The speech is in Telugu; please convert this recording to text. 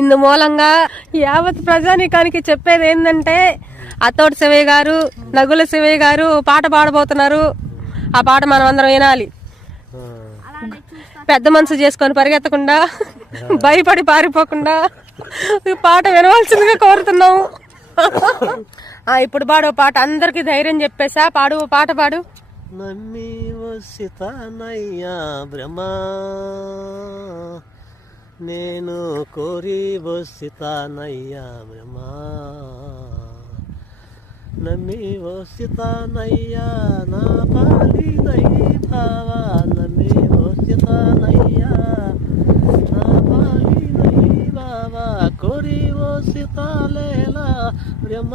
ఇందు మూలంగా యావత్ ప్రజానీకానికి చెప్పేది ఏంటంటే అత్తోటి శివయ్య గారు, నగుల శివయ్య గారు పాట పాడబోతున్నారు. ఆ పాట మనం అందరం వినాలి. పెద్ద మనసు చేసుకొని పరిగెత్తకుండా, భయపడి పారిపోకుండా ఈ పాట వినవలసిందిగా కోరుతున్నాము. ఇప్పుడు పాడు పాట, అందరికి ధైర్యం చెప్పేసా. పాడు, పాట పాడు. నమ్మి వసితానయ్యా బ్రహ్మ, నేను కోరి వసితానయ్యా బ్రహ్మ, నమ్మి వసితానయ్యా నా పాలి దైవావా, నమ్మి వసితానయ్యా నా పాలి దైవావా, కోరి వసితాలేలా బ్రహ్మ.